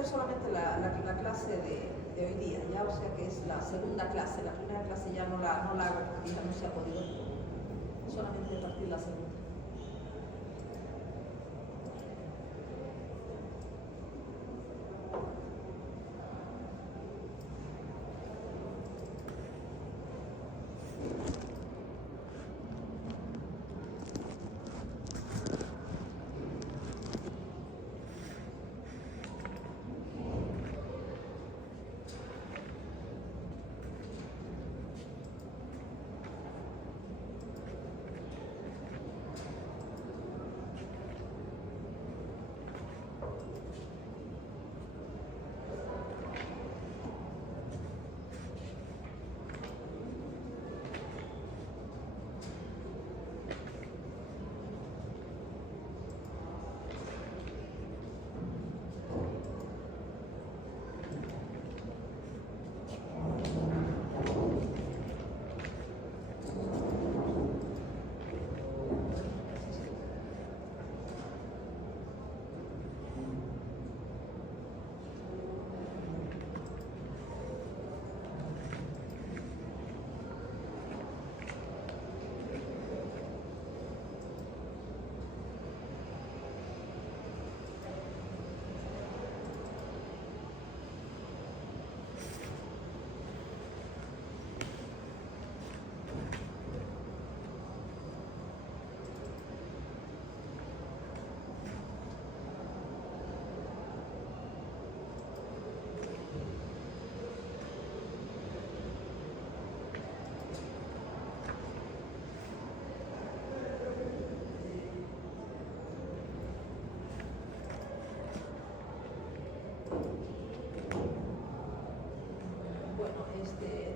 ser solamente la clase de hoy día, ya, o sea que es la segunda clase. La primera clase ya no la hago porque ya no se ha podido, solamente a partir de la segunda.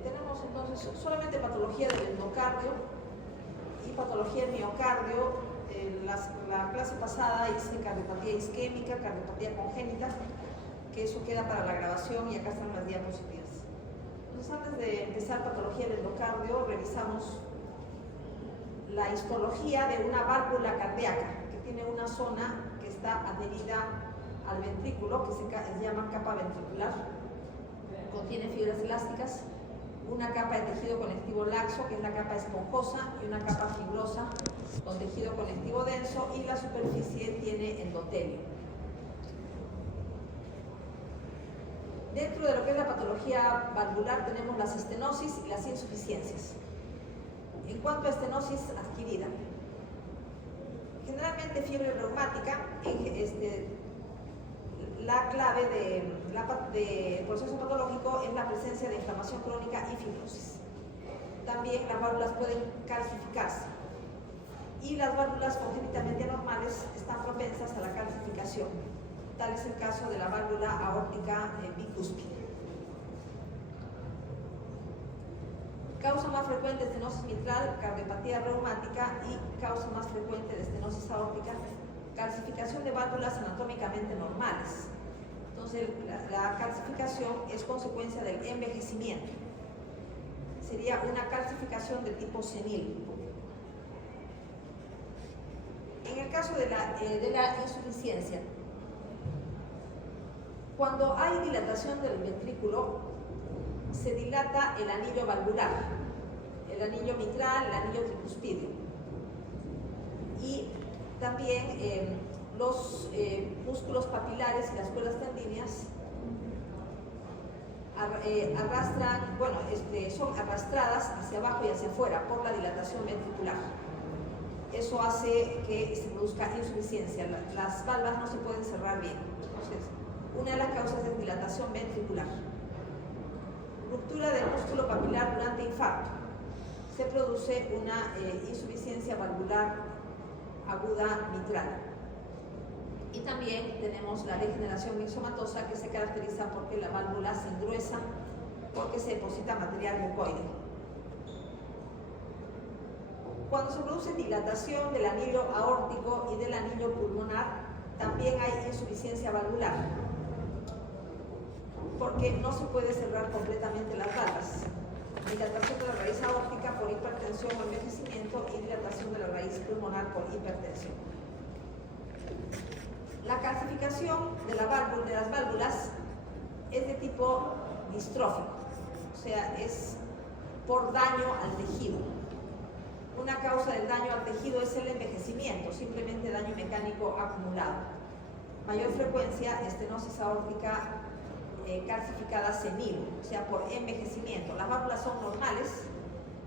Tenemos entonces solamente patología del endocardio y patología del miocardio. La clase pasada hice cardiopatía isquémica, cardiopatía congénita, que eso queda para la grabación y acá están las diapositivas. Entonces, antes de empezar patología del endocardio, revisamos la histología de una válvula cardíaca que tiene una zona que está adherida al ventrículo, que se llama capa ventricular. Contiene fibras elásticas, una capa de tejido conectivo laxo, que es la capa esponjosa, y una capa fibrosa con tejido conectivo denso, y la superficie tiene endotelio. Dentro de lo que es la patología valvular tenemos las estenosis y las insuficiencias. En cuanto a estenosis adquirida, generalmente fiebre reumática, la clave del proceso patológico es la presencia de inflamación crónica y fibrosis. También las válvulas pueden calcificarse y las válvulas congénitamente anormales están propensas a la calcificación. Tal es el caso de la válvula aórtica bicúspide. Causa más frecuente de estenosis mitral, cardiopatía reumática, y causa más frecuente de estenosis aórtica, calcificación de válvulas anatómicamente normales. Entonces, la calcificación es consecuencia del envejecimiento. Sería una calcificación de tipo senil. En el caso de la insuficiencia, cuando hay dilatación del ventrículo, se dilata el anillo valvular, el anillo mitral, el anillo tricuspideo. Y también los músculos papilares y las cuerdas tendíneas son arrastradas hacia abajo y hacia afuera por la dilatación ventricular. Eso hace que se produzca insuficiencia. Las valvas no se pueden cerrar bien. Entonces, una de las causas es dilatación ventricular. Ruptura del músculo papilar durante infarto. Se produce una insuficiencia valvular aguda mitral. Y también tenemos la degeneración mixomatosa, que se caracteriza porque la válvula se engruesa, porque se deposita material mucoide. Cuando se produce dilatación del anillo aórtico y del anillo pulmonar, también hay insuficiencia valvular, porque no se puede cerrar completamente las valvas. Dilatación de la raíz aórtica por hipertensión o envejecimiento, y dilatación de la raíz pulmonar por hipertensión. La calcificación calcificación de las válvulas es de tipo distrófico, o sea, es por daño al tejido. Una causa del daño al tejido es el envejecimiento, simplemente daño mecánico acumulado. Mayor frecuencia, estenosis aórtica calcificada senil, o sea, por envejecimiento. Las válvulas son normales,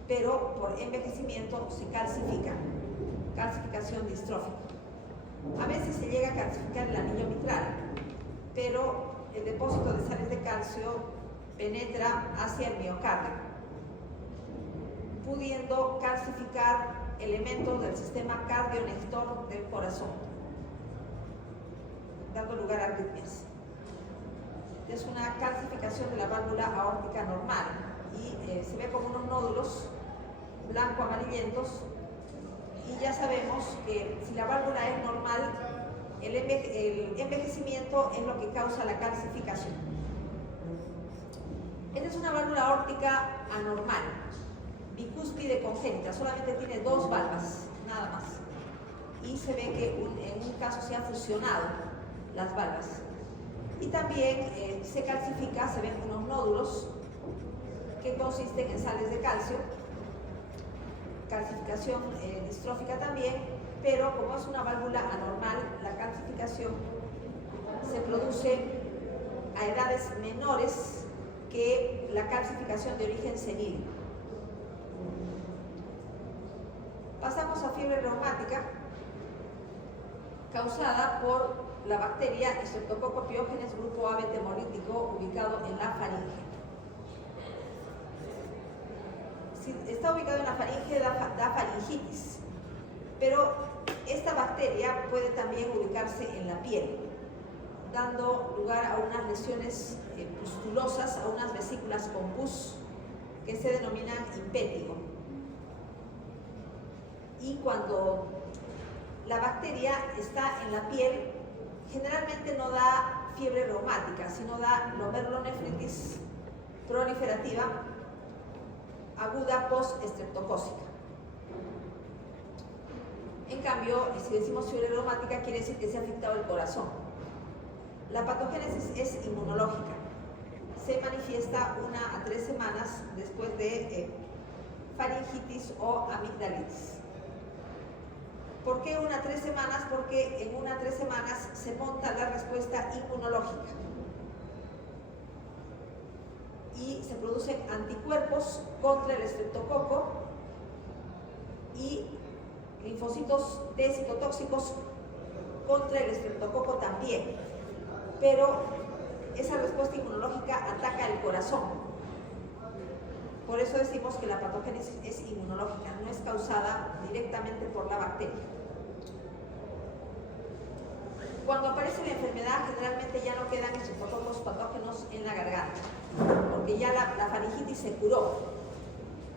pero por envejecimiento se calcifican. Calcificación distrófica. A veces se llega a calcificar el anillo mitral, pero el depósito de sales de calcio penetra hacia el miocardio, pudiendo calcificar elementos del sistema cardionector del corazón, dando lugar a arritmias. Es una calcificación de la válvula aórtica normal y se ve como unos nódulos blanco-amarillentos, y ya sabemos que si la válvula es normal, el envejecimiento es lo que causa la calcificación. Esta es una válvula aórtica anormal, bicúspide congénita, solamente tiene 2 valvas, nada más. Y se ve que en un caso se han fusionado las valvas. Y también se calcifica, se ven unos nódulos que consisten en sales de calcio, calcificación distrófica también, pero como es una válvula anormal, la calcificación se produce a edades menores que la calcificación de origen senil. Pasamos a fiebre reumática, causada por la bacteria Streptococcus pyogenes grupo A betemolítico, ubicado en la faringe. Si está ubicado en la faringe, da faringitis, pero esta bacteria puede también ubicarse en la piel, dando lugar a unas lesiones pustulosas, a unas vesículas con pus que se denominan impétigo. Y cuando la bacteria está en la piel, generalmente no da fiebre reumática, sino da glomerulonefritis proliferativa aguda post-estreptocócica. En cambio, si decimos fiebre reumática, quiere decir que se ha afectado el corazón. La patogénesis es inmunológica. Se manifiesta 1 a 3 semanas después de faringitis o amigdalitis. ¿Por qué 1 a 3 semanas? Porque en 1 a 3 semanas se monta la respuesta inmunológica y se producen anticuerpos contra el estreptococo y linfocitos T citotóxicos contra el estreptococo también, pero esa respuesta inmunológica ataca el corazón. Por eso decimos que la patogénesis es inmunológica, no es causada directamente por la bacteria. Cuando aparece la enfermedad, generalmente ya no quedan estreptococos patógenos en la garganta, porque ya la faringitis se curó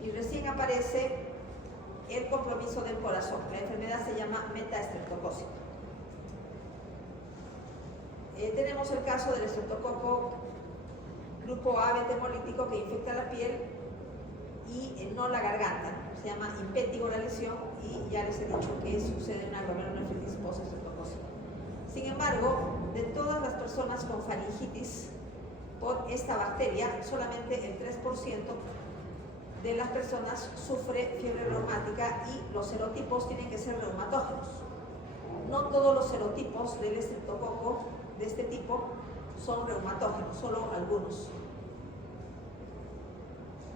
y recién aparece el compromiso del corazón. La enfermedad se llama metaestreptocócica. Tenemos el caso del estreptococo grupo A betemolítico que infecta la piel y no la garganta. Se llama impétigo la lesión y ya les he dicho que sucede una glomerulonefritis postestreptocócica. Sin embargo, de todas las personas con faringitis por esta bacteria, solamente el 3% de las personas sufre fiebre reumática y los serotipos tienen que ser reumatógenos. No todos los serotipos del estreptococo de este tipo son reumatógenos, solo algunos.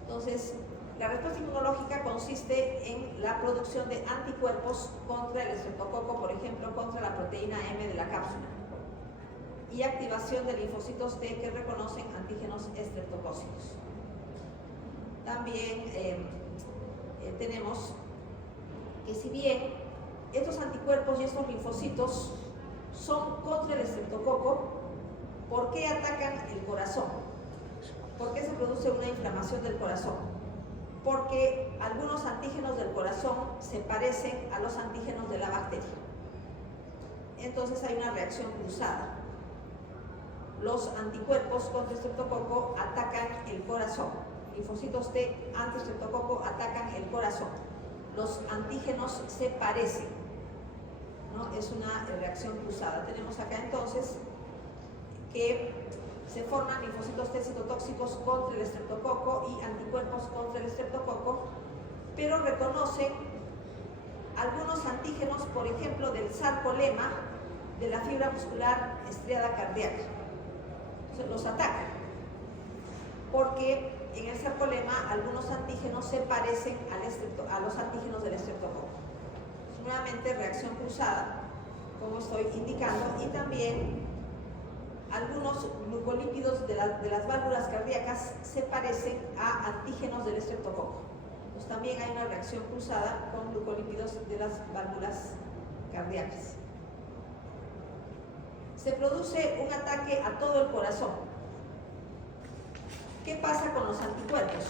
Entonces, la respuesta inmunológica consiste en la producción de anticuerpos contra el estreptococo, por ejemplo, contra la proteína M de la cápsula, y activación de linfocitos T que reconocen antígenos estreptocócicos. También tenemos que si bien estos anticuerpos y estos linfocitos son contra el estreptococo, ¿por qué atacan el corazón? ¿Por qué se produce una inflamación del corazón? Porque algunos antígenos del corazón se parecen a los antígenos de la bacteria. Entonces hay una reacción cruzada. Los anticuerpos contra el estreptococo atacan el corazón. Linfocitos T anti-estreptococo atacan el corazón. Los antígenos se parecen. ¿no? Es una reacción cruzada. Tenemos acá entonces que se forman linfocitos T citotóxicos contra el estreptococo y anticuerpos contra el estreptococo, pero reconocen algunos antígenos, por ejemplo, del sarcolema de la fibra muscular estriada cardíaca. Entonces los atacan, porque en el sarcolema algunos antígenos se parecen a los antígenos del estreptococo. Nuevamente reacción cruzada, como estoy indicando, y también algunos glucolípidos de las válvulas cardíacas se parecen a antígenos del estreptococo. Pues también hay una reacción cruzada con glucolípidos de las válvulas cardíacas. Se produce un ataque a todo el corazón. ¿Qué pasa con los anticuerpos?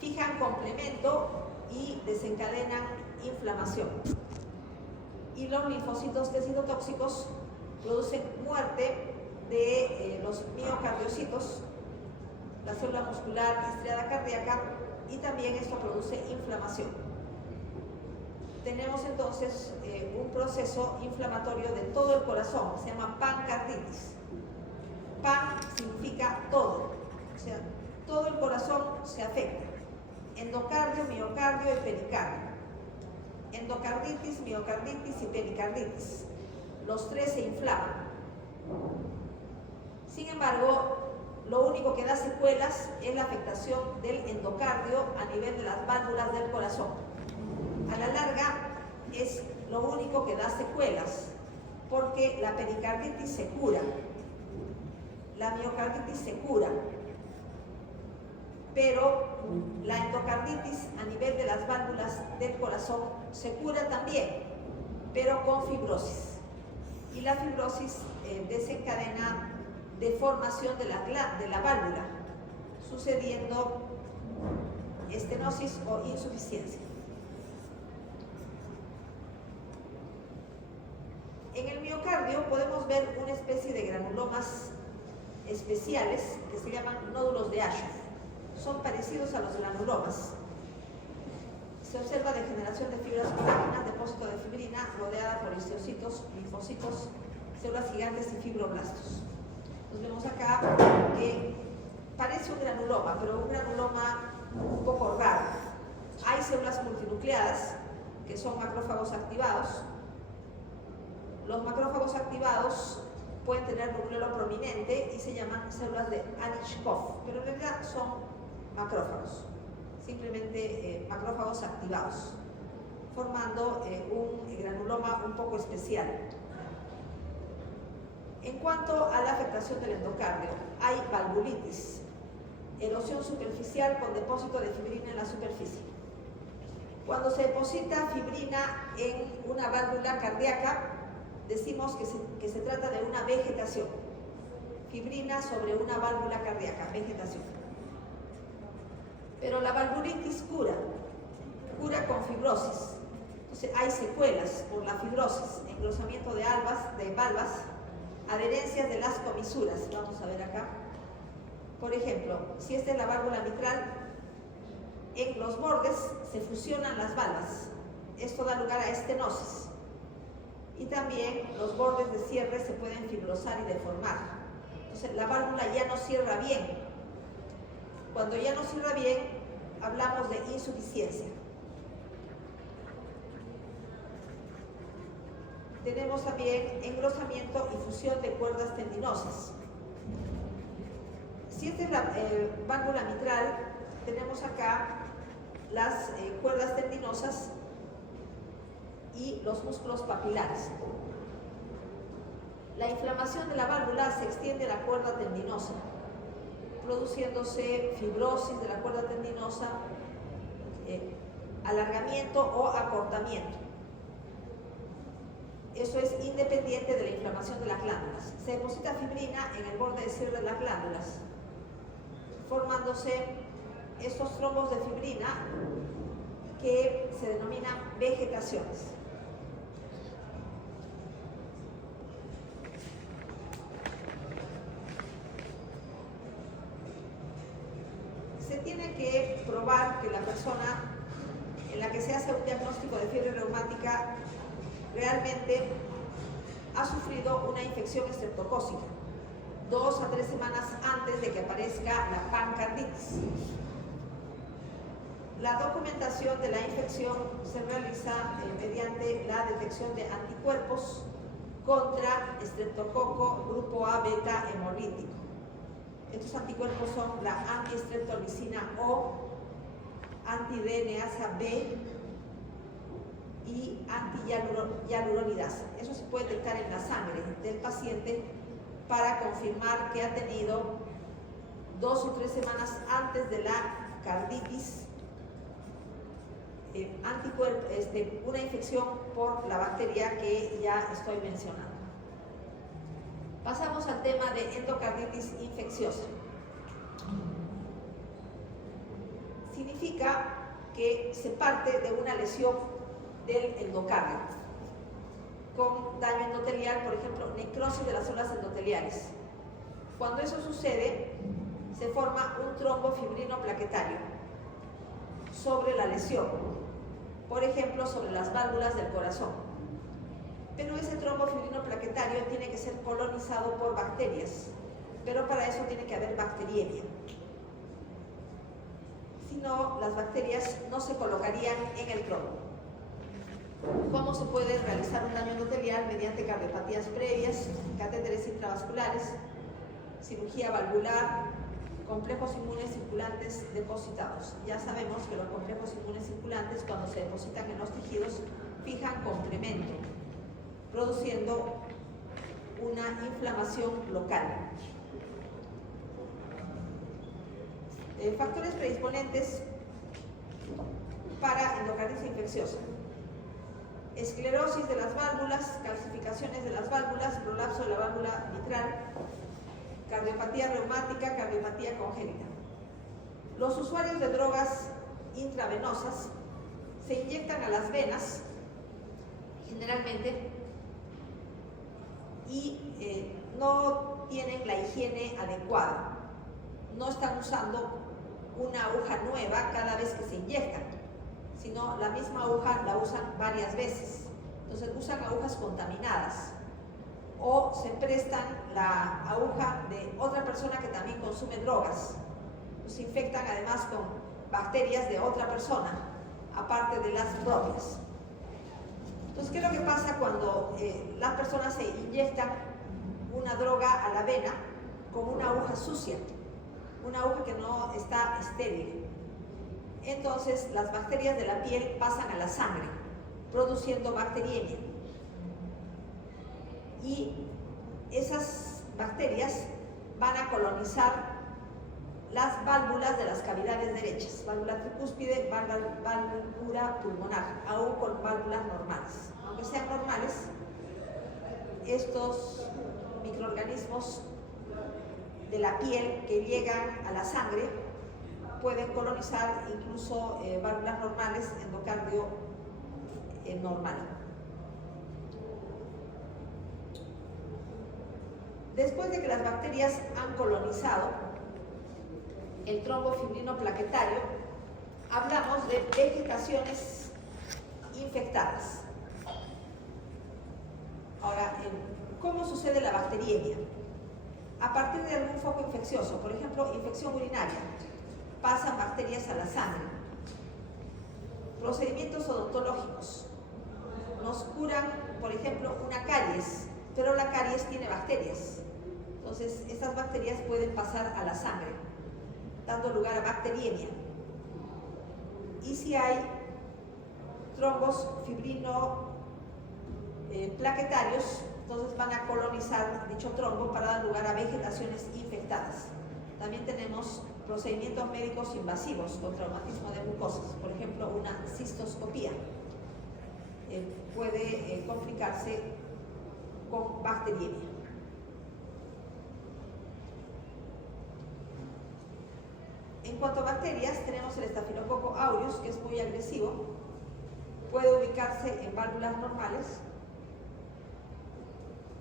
Fijan complemento y desencadenan inflamación. Y los linfocitos T citotóxicos producen muerte de los miocardiocitos, la célula muscular estriada cardíaca, y también esto produce inflamación. Tenemos entonces un proceso inflamatorio de todo el corazón, se llama pancarditis. Pan significa todo, o sea, todo el corazón se afecta. Endocardio, miocardio y pericardio. Endocarditis, miocarditis y pericarditis. Los tres se inflaman. Sin embargo, lo único que da secuelas es la afectación del endocardio a nivel de las válvulas del corazón. A la larga es lo único que da secuelas, porque la pericarditis se cura, la miocarditis se cura, pero la endocarditis a nivel de las válvulas del corazón se cura también, pero con fibrosis. Y la fibrosis desencadena deformación de la válvula, sucediendo estenosis o insuficiencia. En el miocardio podemos ver una especie de granulomas especiales que se llaman nódulos de Aschoff. Son parecidos a los granulomas. Se observa degeneración de fibras colágenas, depósito de fibrina rodeada por histocitos, linfocitos, células gigantes y fibroblastos. Nos vemos acá que parece un granuloma, pero un granuloma un poco raro. Hay células multinucleadas que son macrófagos activados. Los macrófagos activados pueden tener núcleo prominente y se llaman células de Anichkov, pero en realidad son macrófagos, simplemente macrófagos activados, formando un granuloma un poco especial. En cuanto a la afectación del endocardio, hay valvulitis, erosión superficial con depósito de fibrina en la superficie. Cuando se deposita fibrina en una válvula cardíaca, decimos que se trata de una vegetación. Fibrina sobre una válvula cardíaca, vegetación. Pero la valvulitis cura con fibrosis. Entonces hay secuelas por la fibrosis, engrosamiento de valvas, adherencias de las comisuras. Vamos a ver acá. Por ejemplo, si esta es la válvula mitral, en los bordes se fusionan las valvas. Esto da lugar a estenosis. Y también los bordes de cierre se pueden fibrosar y deformar. Entonces la válvula ya no cierra bien. Cuando ya no cierra bien, hablamos de insuficiencia. Tenemos también engrosamiento y fusión de cuerdas tendinosas. Si esta es la válvula mitral, tenemos acá las cuerdas tendinosas y los músculos papilares. La inflamación de la válvula se extiende a la cuerda tendinosa, produciéndose fibrosis de la cuerda tendinosa, alargamiento o acortamiento. Eso es independiente de la inflamación de las glándulas. Se deposita fibrina en el borde de cierre de las glándulas, formándose estos trombos de fibrina que se denominan vegetaciones. Se tiene que probar que la persona en la que se hace un diagnóstico de fiebre reumática realmente ha sufrido una infección estreptocócica 2 a 3 semanas antes de que aparezca la pancarditis. La documentación de la infección se realiza mediante la detección de anticuerpos contra estreptococo grupo A beta hemolítico. Estos anticuerpos son la antiestreptolicina O, anti-DNasa B y anti-hialuronidasa. Eso se puede detectar en la sangre del paciente para confirmar que ha tenido 2 o 3 semanas antes de la carditis una infección por la bacteria que ya estoy mencionando. Pasamos al tema de endocarditis infecciosa. Significa que se parte de una lesión del endocardio con daño endotelial, por ejemplo, necrosis de las células endoteliales. Cuando eso sucede, se forma un trombo fibrino plaquetario sobre la lesión, por ejemplo, sobre las válvulas del corazón. Pero ese trombo fibrino plaquetario tiene que ser colonizado por bacterias, pero para eso tiene que haber bacteriemia. Si no, las bacterias no se colocarían en el trombo. ¿Cómo se puede realizar un daño endotelial? Mediante cardiopatías previas, catéteres intravasculares, cirugía valvular, complejos inmunes circulantes depositados. Ya sabemos que los complejos inmunes circulantes, cuando se depositan en los tejidos, fijan complemento, produciendo una inflamación local. Factores predisponentes para endocarditis infecciosa: esclerosis de las válvulas, calcificaciones de las válvulas, prolapso de la válvula mitral, cardiopatía reumática, cardiopatía congénita. Los usuarios de drogas intravenosas se inyectan a las venas, generalmente, y no tienen la higiene adecuada. No están usando una aguja nueva cada vez que se inyectan, sino la misma aguja la usan varias veces. Entonces usan agujas contaminadas o se prestan la aguja de otra persona que también consume drogas. Se infectan además con bacterias de otra persona, aparte de las propias. Entonces, ¿qué es lo que pasa cuando las personas se inyectan una droga a la vena con una aguja sucia, una aguja que no está estéril? Entonces, las bacterias de la piel pasan a la sangre, produciendo bacteriemia. Y esas bacterias van a colonizar las válvulas de las cavidades derechas, válvula tricúspide, válvula pulmonar, aún con válvulas normales. Aunque sean normales, estos microorganismos de la piel que llegan a la sangre pueden colonizar incluso válvulas normales, endocardio normal. Después de que las bacterias han colonizado el trombo fibrino plaquetario, hablamos de vegetaciones infectadas. Ahora, ¿cómo sucede la bacteriemia? A partir de algún foco infeccioso, por ejemplo, infección urinaria, pasan bacterias a la sangre. Procedimientos odontológicos nos curan, por ejemplo, una caries, pero la caries tiene bacterias. Entonces, estas bacterias pueden pasar a la sangre, dando lugar a bacteriemia. Y si hay trombos fibrino plaquetarios, entonces van a colonizar dicho trombo para dar lugar a vegetaciones infectadas. También tenemos procedimientos médicos invasivos con traumatismo de mucosas, por ejemplo, una cistoscopía. Puede complicarse con bacteriemia. En cuanto a bacterias, tenemos el estafilococo aureus, que es muy agresivo. Puede ubicarse en válvulas normales,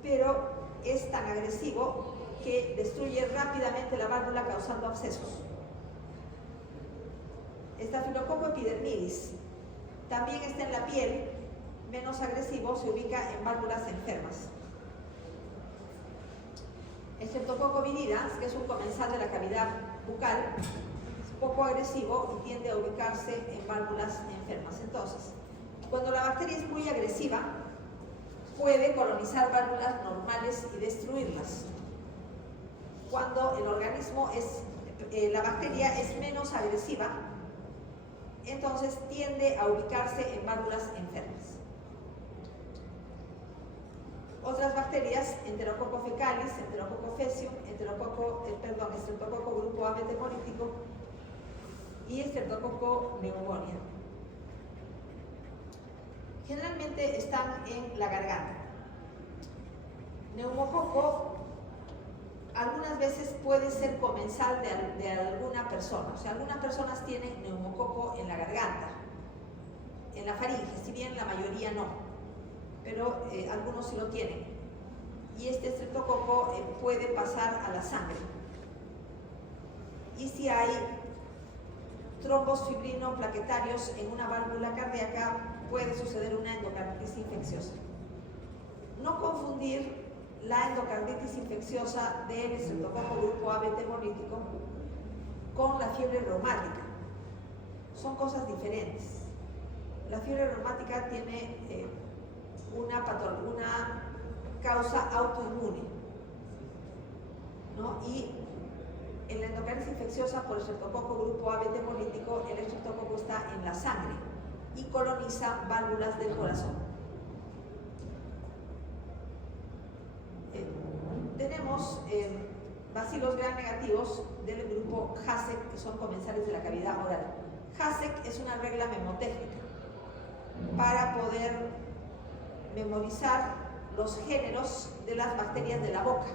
pero es tan agresivo que destruye rápidamente la válvula causando abscesos. Estafilococo epidermidis también está en la piel menos agresivo, se ubica en válvulas enfermas. El Streptococcus viridans, que es un comensal de la cavidad bucal, es poco agresivo y tiende a ubicarse en válvulas enfermas. Entonces, cuando la bacteria es muy agresiva, puede colonizar válvulas normales y destruirlas. Cuando el organismo la bacteria es menos agresiva, entonces tiende a ubicarse en válvulas enfermas. Otras bacterias, Enterococcus fecalis, Enterococcus faecium, Streptococcus grupo A metamolítico y Streptococcus pneumonia. Generalmente están en la garganta. Neumococo algunas veces puede ser comensal de alguna persona. O sea, algunas personas tienen neumococo en la garganta, en la faringe, si bien la mayoría no, pero algunos sí lo tienen. Y este estreptococo puede pasar a la sangre. Y si hay trombos fibrino-plaquetarios en una válvula cardíaca, puede suceder una endocarditis infecciosa. No confundir la endocarditis infecciosa del estreptococo grupo A hemolítico con la fiebre reumática. Son cosas diferentes. La fiebre reumática tiene una causa autoinmune, ¿no? Y en la endocarditis infecciosa por el estreptococo grupo A hemolítico, el estreptococo está en la sangre y coloniza válvulas del corazón. Tenemos bacilos gram negativos del grupo HASEC, que son comensales de la cavidad oral. HASEC es una regla memotécnica para poder memorizar los géneros de las bacterias de la boca.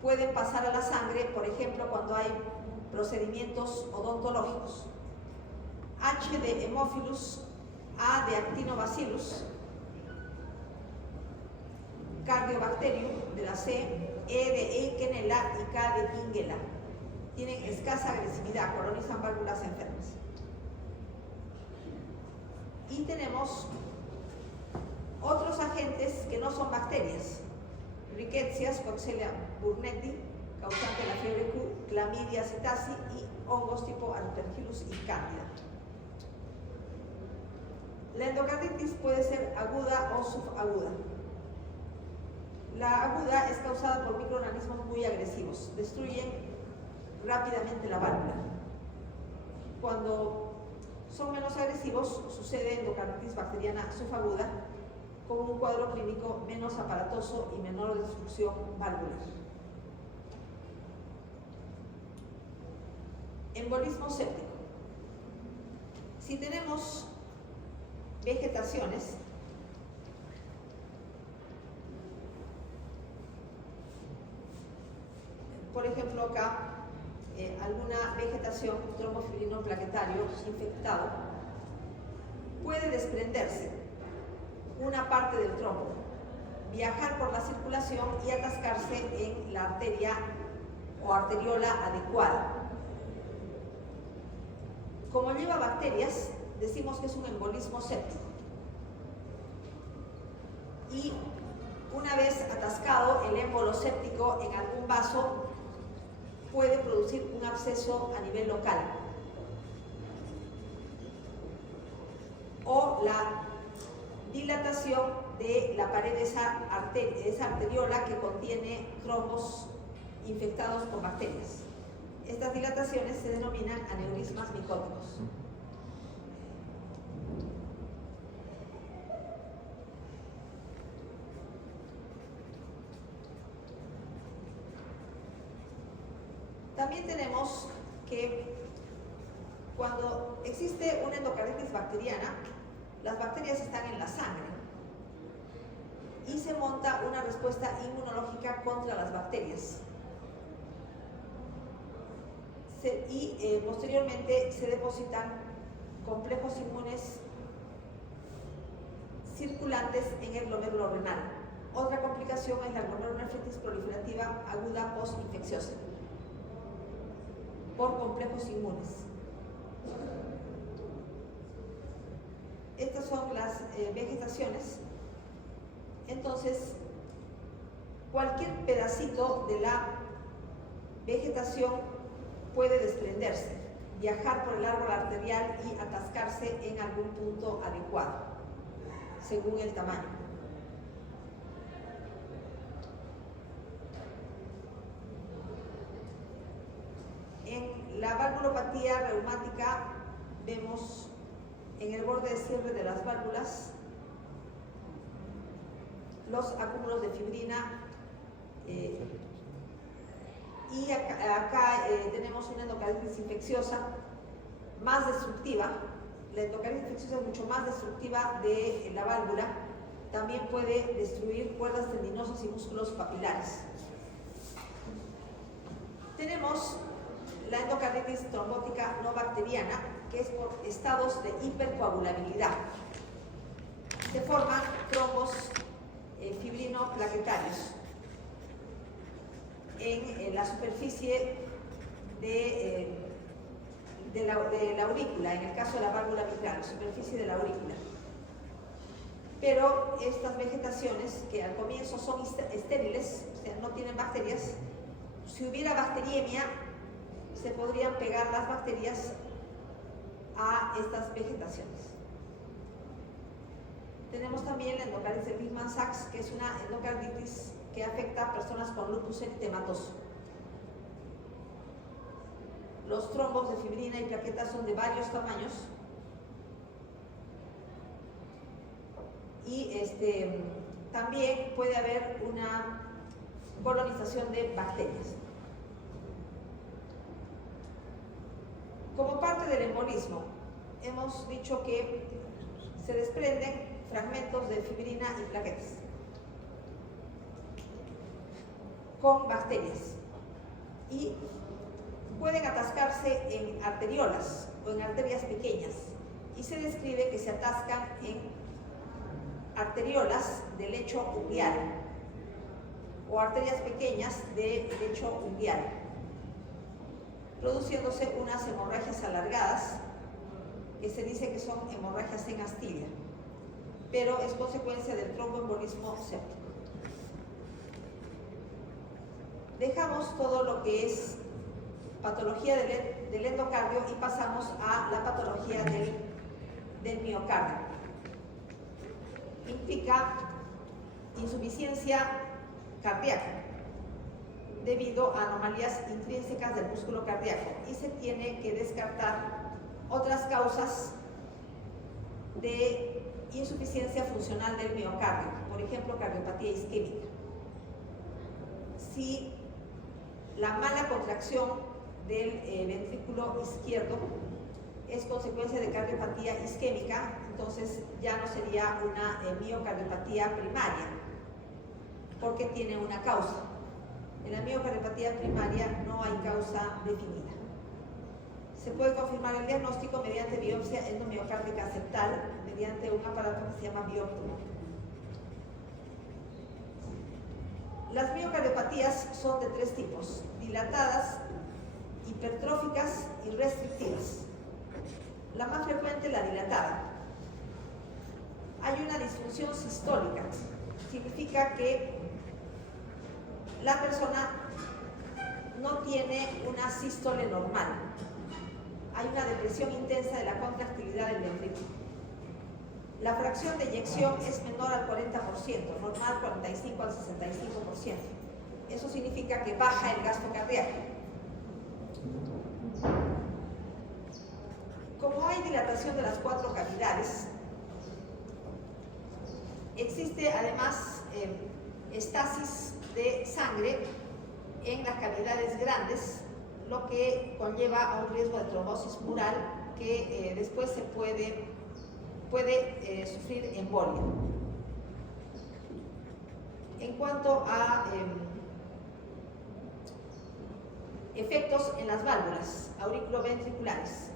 Pueden pasar a la sangre, por ejemplo, cuando hay procedimientos odontológicos. H de Haemophilus, A de Actinobacillus, Cardiobacterium de la C, E de Eikenella y K de Kingella. Tienen escasa agresividad, colonizan válvulas enfermas. Y tenemos otros agentes que no son bacterias. Rickettsia, Coxiella burnetii, causante de la fiebre Q, Chlamydia psittaci y hongos tipo Aspergillus y Candida. La endocarditis puede ser aguda o subaguda. La aguda es causada por microorganismos muy agresivos, destruyen rápidamente la válvula. Cuando son menos agresivos, sucede endocarditis bacteriana subaguda con un cuadro clínico menos aparatoso y menor destrucción valvular. Embolismo séptico. Si tenemos vegetaciones, por ejemplo acá, alguna vegetación, trombo fibrino plaquetario infectado, puede desprenderse una parte del trombo, viajar por la circulación y atascarse en la arteria o arteriola adecuada. Como lleva bacterias, decimos que es un embolismo séptico. Y una vez atascado el émbolo séptico en algún vaso, puede producir un absceso a nivel local o la dilatación de la pared de esa arteriola que contiene trombos infectados por bacterias. Estas dilataciones se denominan aneurismas micóticos. También tenemos que cuando existe una endocarditis bacteriana, las bacterias están en la sangre y se monta una respuesta inmunológica contra las bacterias. Posteriormente se depositan complejos inmunes circulantes en el glomérulo renal. Otra complicación es la glomerulonefritis proliferativa aguda postinfecciosa por complejos inmunes. Estas son las vegetaciones. Entonces, cualquier pedacito de la vegetación puede desprenderse, viajar por el árbol arterial y atascarse en algún punto adecuado, según el tamaño. En la valvulopatía reumática vemos en el borde de cierre de las válvulas los acúmulos de fibrina y acá tenemos una endocarditis infecciosa más destructiva. La endocarditis infecciosa es mucho más destructiva de la válvula. También puede destruir cuerdas tendinosas y músculos papilares. Tenemos la endocarditis trombótica no bacteriana, que es por estados de hipercoagulabilidad. Se forman trombos fibrino-plaquetarios en la superficie de la aurícula, en el caso de la válvula mitral, la superficie de la aurícula. Pero estas vegetaciones, que al comienzo son estériles, o sea, no tienen bacterias, si hubiera bacteriemia, se podrían pegar las bacterias a estas vegetaciones. Tenemos también la endocarditis de Whitman-Sachs, que es una endocarditis que afecta a personas con lupus eritematoso. Los trombos de fibrina y plaquetas son de varios tamaños y también puede haber una colonización de bacterias. Como parte del embolismo, hemos dicho que se desprenden fragmentos de fibrina y plaquetas con bacterias y pueden atascarse en arteriolas o en arterias pequeñas, y se describe que se atascan en arteriolas de lecho unguial o arterias pequeñas de lecho unguial, produciéndose unas hemorragias alargadas que se dice que son hemorragias en astilla, pero es consecuencia del tromboembolismo séptico. Dejamos todo lo que es patología del endocardio y pasamos a la patología del miocardio. Implica insuficiencia cardíaca debido a anomalías intrínsecas del músculo cardíaco, y se tiene que descartar otras causas de insuficiencia funcional del miocardio, por ejemplo, cardiopatía isquémica. Si la mala contracción del ventrículo izquierdo es consecuencia de cardiopatía isquémica, entonces ya no sería una miocardiopatía primaria, porque tiene una causa. En la miocardiopatía primaria no hay causa definida. Se puede confirmar el diagnóstico mediante biopsia endomiocárdica septal, mediante un aparato que se llama bióptimo. Las miocardiopatías son de tres tipos: dilatadas, hipertróficas y restrictivas. La más frecuente es la dilatada. Hay una disfunción sistólica, significa que la persona no tiene una sístole normal. Hay una depresión intensa de la contractilidad del ventrículo. La fracción de eyección es menor al 40%, normal 45 al 65%. Eso significa que baja el gasto cardíaco. Como hay dilatación de las cuatro cavidades, existe además estasis de sangre en las cavidades grandes, lo que conlleva a un riesgo de trombosis mural que después se puede sufrir embolia. En cuanto a efectos en las válvulas auriculoventriculares,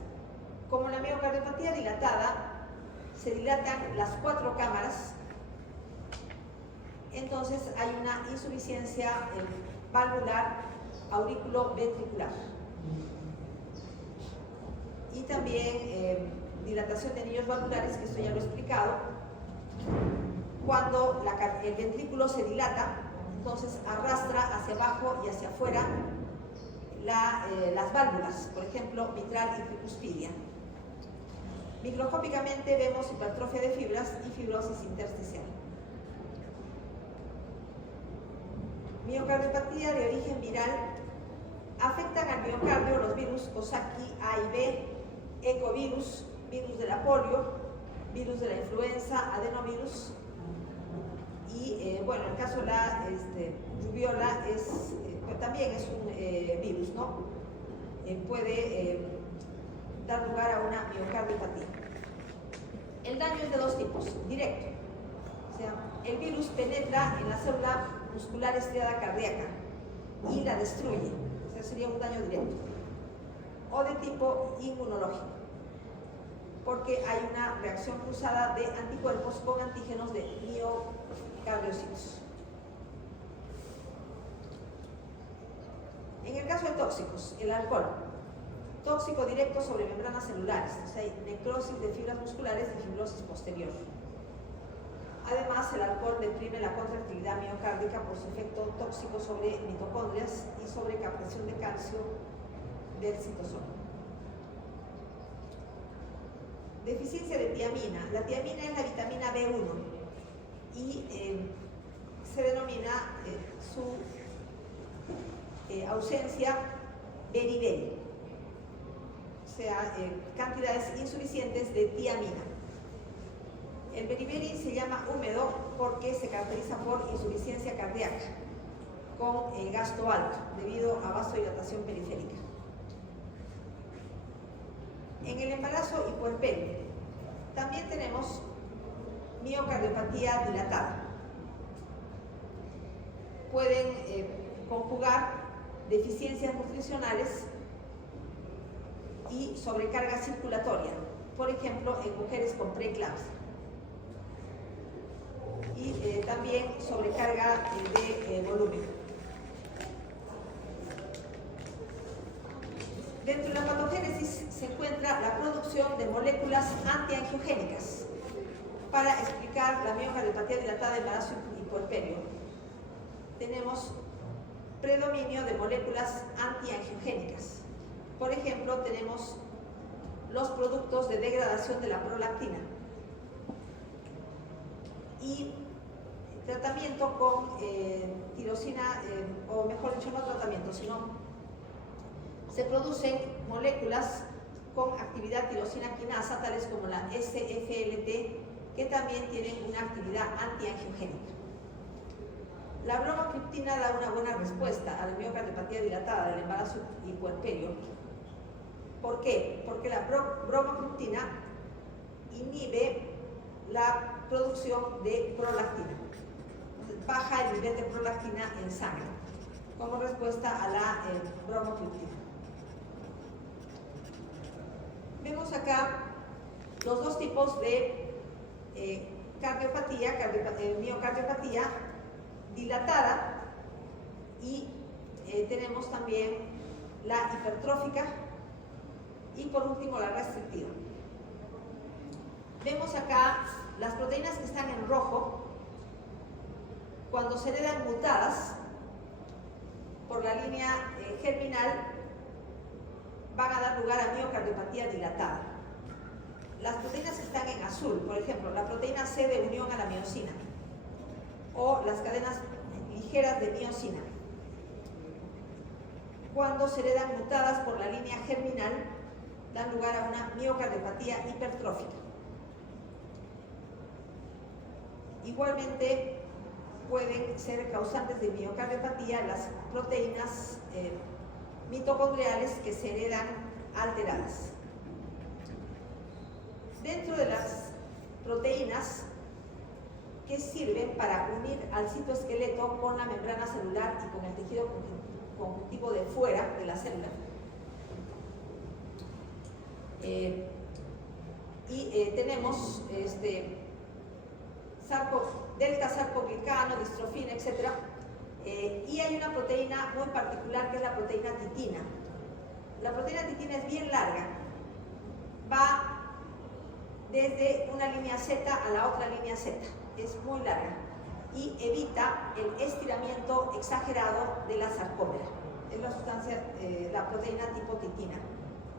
como la miocardiopatía dilatada, se dilatan las cuatro cámaras, entonces hay una insuficiencia valvular auriculoventricular. Y también dilatación de anillos valvulares, que esto ya lo he explicado. Cuando el ventrículo se dilata, entonces arrastra hacia abajo y hacia afuera las válvulas, por ejemplo, mitral y tricuspidia. Microscópicamente vemos hipertrofia de fibras y fibrosis intersticial. Miocardiopatía de origen viral. Afectan al miocardio los virus Coxsackie A y B, ecovirus, virus de la polio, virus de la influenza, adenovirus y, bueno, en el caso de la rubiola también es un virus, ¿no? Puede dar lugar a una miocardiopatía. El daño es de dos tipos, directo. O sea, el virus penetra en la célula muscular estriada cardíaca y la destruye. O sea, sería un daño directo. O de tipo inmunológico, porque hay una reacción cruzada de anticuerpos con antígenos de miocardiocitos. En el caso de tóxicos, el alcohol, tóxico directo sobre membranas celulares, o sea, hay necrosis de fibras musculares y fibrosis posterior. Además, el alcohol deprime la contractilidad miocárdica por su efecto tóxico sobre mitocondrias y sobre captación de calcio del citosol. Deficiencia de tiamina. La tiamina es la vitamina B1 y se denomina su ausencia beriberi, o sea, cantidades insuficientes de tiamina. El beriberi se llama húmedo porque se caracteriza por insuficiencia cardíaca con gasto alto debido a vasodilatación periférica. En el embarazo y puerperio también tenemos miocardiopatía dilatada. Pueden conjugar deficiencias nutricionales y sobrecarga circulatoria, por ejemplo, en mujeres con preeclampsia. Y también sobrecarga de volumen. Dentro de la patogénesis se encuentra la producción de moléculas antiangiogénicas. Para explicar la miocardiopatía dilatada de embarazo y puerperio, tenemos predominio de moléculas antiangiogénicas. Por ejemplo, tenemos los productos de degradación de la prolactina y tratamiento con tirosina, o mejor dicho, no tratamiento, sino se producen moléculas con actividad tirosina quinasa, tales como la SFLT, que también tienen una actividad antiangiogénica. La bromocriptina da una buena respuesta a la miocardiopatía dilatada del embarazo y puerperio. ¿Por qué? Porque la bromocriptina inhibe la producción de prolactina. Entonces, baja el nivel de prolactina en sangre como respuesta a la bromocriptina. Vemos acá los dos tipos de miocardiopatía dilatada y tenemos también la hipertrófica y por último la restrictiva. Vemos acá las proteínas que están en rojo. Cuando se heredan mutadas por la línea germinal, van a dar lugar a miocardiopatía dilatada. Las proteínas que están en azul, por ejemplo, la proteína C de unión a la miosina o las cadenas ligeras de miosina, cuando se heredan mutadas por la línea germinal, dan lugar a una miocardiopatía hipertrófica. Igualmente pueden ser causantes de miocardiopatía las proteínas mitocondriales que se heredan alteradas. Dentro de las proteínas que sirven para unir al citoesqueleto con la membrana celular y con el tejido conjuntivo de fuera de la célula, tenemos delta-sarcoglicano, distrofina, etc. Y hay una proteína muy particular que es la proteína titina. La proteína titina es bien larga, va desde una línea Z a la otra línea Z. Es muy larga y evita el estiramiento exagerado de la sarcómera. Es la sustancia, la proteína tipo titina.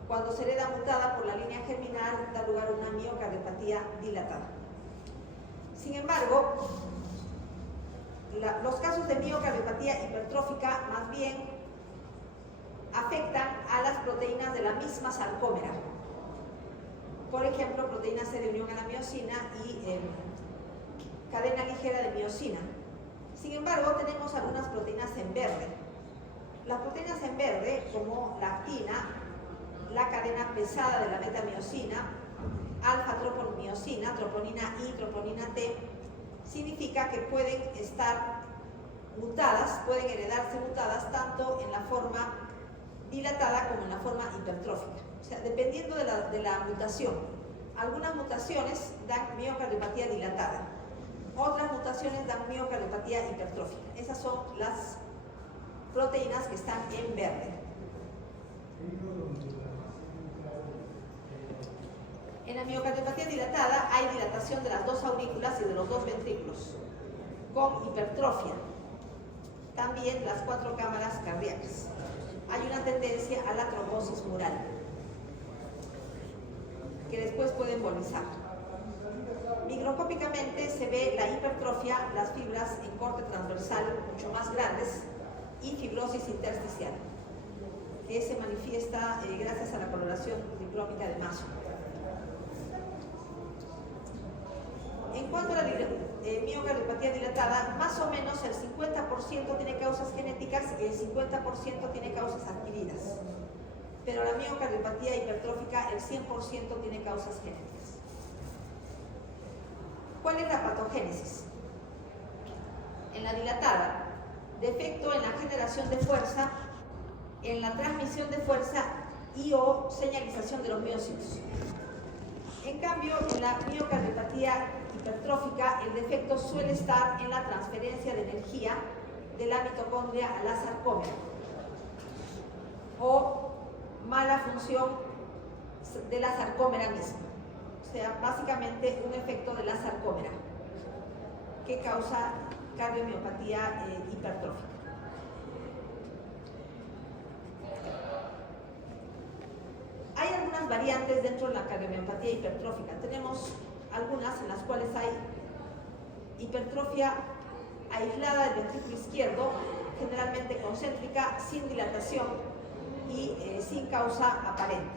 Cuando se hereda mutada por la línea germinal, da lugar a una miocardiopatía dilatada. Sin embargo, los casos de miocardiopatía hipertrófica más bien afectan a las proteínas de la misma sarcómera. Por ejemplo, proteína C de unión a la miosina y cadena ligera de miosina. Sin embargo, tenemos algunas proteínas en verde. Las proteínas en verde, como la actina, la cadena pesada de la beta-miosina, alfa-troponimiosina, troponina I, troponina T, significa que pueden estar mutadas, pueden heredarse mutadas tanto en la forma dilatada como en la forma hipertrófica. O sea, dependiendo de la mutación. Algunas mutaciones dan miocardiopatía dilatada, otras mutaciones dan miocardiopatía hipertrófica. Esas son las proteínas que están en verde. En la miocardiopatía dilatada hay dilatación de las dos aurículas y de los dos ventrículos, con hipertrofia. También las 4 cámaras cardíacas. Hay una tendencia a la trombosis mural, que después puede embolizar. Microscópicamente se ve la hipertrofia, las fibras en corte transversal mucho más grandes y fibrosis intersticial, que se manifiesta gracias a la coloración diclómica de Maso. En cuanto a la miocardiopatía dilatada, más o menos el 50% tiene causas genéticas y el 50% tiene causas adquiridas. Pero la miocardiopatía hipertrófica, el 100% tiene causas genéticas. ¿Cuál es la patogénesis? En la dilatada, defecto en la generación de fuerza, en la transmisión de fuerza y o señalización de los miocitos. En cambio, en la miocardiopatía hipertrófica, el defecto suele estar en la transferencia de energía de la mitocondria a la sarcómera o mala función de la sarcómera misma. O sea, básicamente un efecto de la sarcómera que causa cardiomiopatía hipertrófica. Hay algunas variantes dentro de la cardiomiopatía hipertrófica. Tenemos algunas en las cuales hay hipertrofia aislada del ventrículo izquierdo, generalmente concéntrica, sin dilatación y sin causa aparente.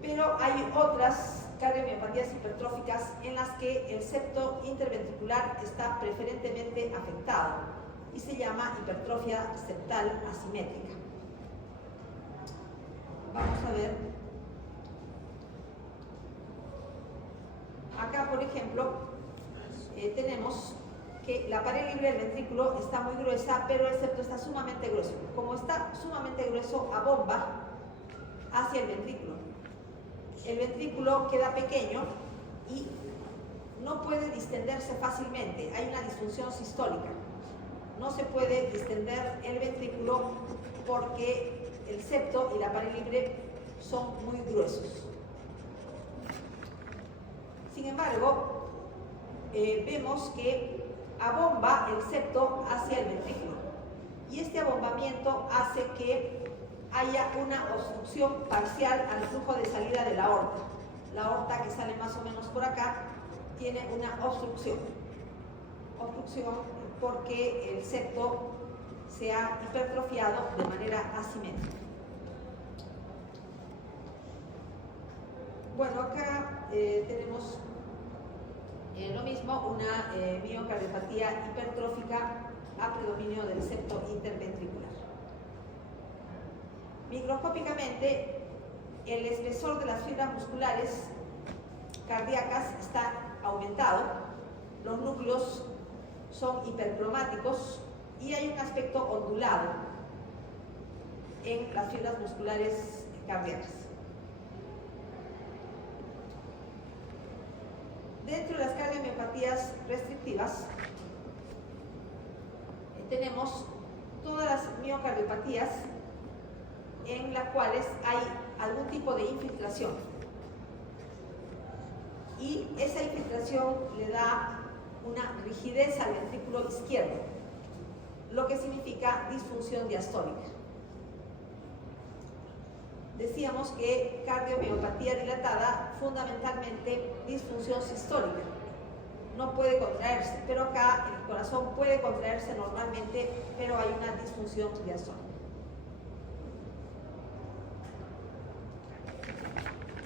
Pero hay otras cardiomiopatías hipertróficas en las que el septo interventricular está preferentemente afectado y se llama hipertrofia septal asimétrica. Vamos a ver. Acá, por ejemplo, tenemos que la pared libre del ventrículo está muy gruesa, pero el septo está sumamente grueso. Como está sumamente grueso, abomba hacia el ventrículo. El ventrículo queda pequeño y no puede distenderse fácilmente. Hay una disfunción sistólica. No se puede distender el ventrículo porque el septo y la pared libre son muy gruesos. Sin embargo, vemos que abomba el septo hacia el ventrículo y este abombamiento hace que haya una obstrucción parcial al flujo de salida de la aorta. La aorta, que sale más o menos por acá, tiene una obstrucción porque el septo se ha hipertrofiado de manera asimétrica. Bueno, acá tenemos lo mismo, una miocardiopatía hipertrófica a predominio del septo interventricular. Microscópicamente, el espesor de las fibras musculares cardíacas está aumentado, los núcleos son hipercromáticos y hay un aspecto ondulado en las fibras musculares cardíacas. Dentro de las cardiomiopatías restrictivas tenemos todas las miocardiopatías en las cuales hay algún tipo de infiltración. y esa infiltración le da una rigidez al ventrículo izquierdo, lo que significa disfunción diastólica. Decíamos que cardiomiopatía dilatada, fundamentalmente disfunción sistólica. No puede contraerse, pero acá el corazón puede contraerse normalmente, pero hay una disfunción diastólica.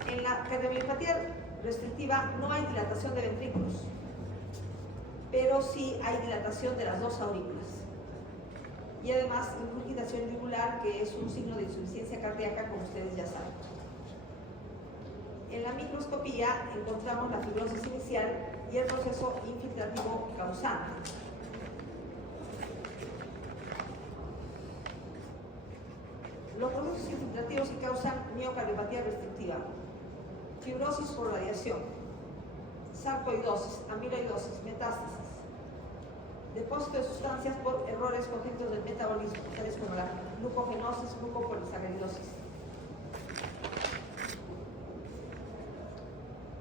En la cardiomiopatía restrictiva no hay dilatación de ventrículos, pero sí hay dilatación de las dos aurículas. Y además ingurgitación yugular, que es un signo de insuficiencia cardíaca, como ustedes ya saben. En la microscopía encontramos la fibrosis inicial y el proceso infiltrativo causante. Los procesos infiltrativos que causan miocardiopatía restrictiva: fibrosis por radiación, sarcoidosis, amiloidosis, metástasis, depósito de sustancias por errores congénitos del metabolismo, tales como la glucogenosis, glucopolisacaridosis.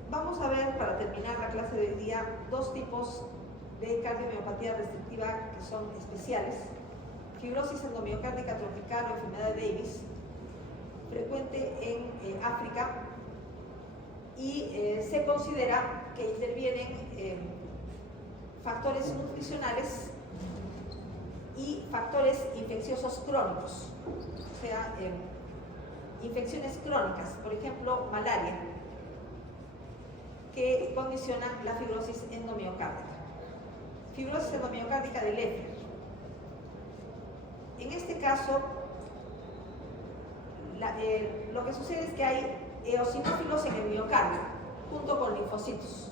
Vamos a ver, para terminar la clase de hoy día, dos tipos de cardiomiopatía restrictiva que son especiales: fibrosis endomiocárdica tropical o enfermedad de Davis, frecuente en África, y se considera que intervienen factores nutricionales y factores infecciosos crónicos, o sea, infecciones crónicas, por ejemplo, malaria, que condicionan la fibrosis endomiocárdica. Fibrosis endomiocárdica de Leffler. En este caso, lo que sucede es que hay eosinófilos en el miocardio, junto con linfocitos.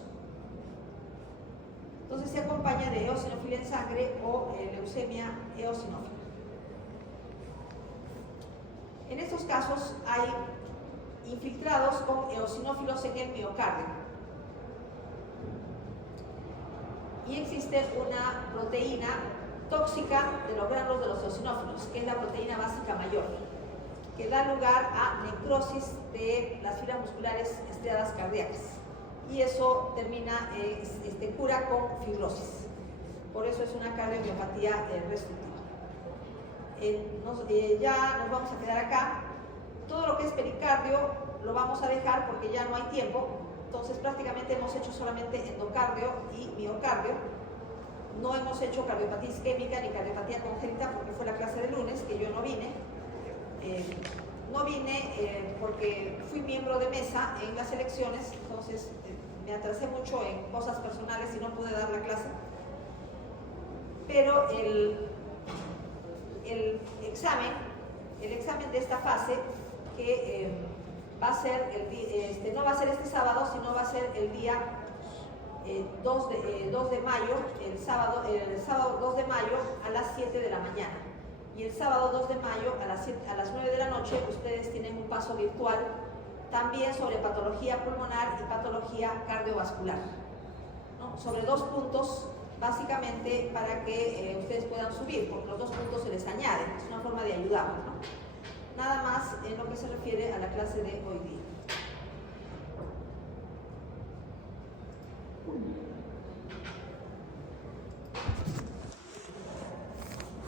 Entonces se acompaña de eosinofilia en sangre o leucemia eosinófila. En estos casos hay infiltrados con eosinófilos en el miocardio. Y existe una proteína tóxica de los granulos de los eosinófilos, que es la proteína básica mayor, que da lugar a necrosis de las fibras musculares estriadas cardíacas. Y eso termina, cura con fibrosis. Por eso es una cardiomiopatía restrictiva. Ya nos vamos a quedar acá. Todo lo que es pericardio lo vamos a dejar porque ya no hay tiempo. Entonces prácticamente hemos hecho solamente endocardio y miocardio. No hemos hecho cardiopatía isquémica ni cardiopatía congénita porque fue la clase de lunes, que yo no vine. No vine porque fui miembro de mesa en las elecciones, entonces me atrasé mucho en cosas personales y no pude dar la clase. Pero el examen de esta fase, que va a ser no va a ser este sábado, sino va a ser el día 2 de mayo, el sábado 2 de mayo a las 7 de la mañana. Y el sábado 2 de mayo a las 9 de la noche ustedes tienen un paso virtual también sobre patología pulmonar y patología cardiovascular, ¿no? Sobre 2 puntos, básicamente para que ustedes puedan subir, porque los 2 puntos se les añaden, es una forma de ayudarlos, ¿no? Nada más en lo que se refiere a la clase de hoy día.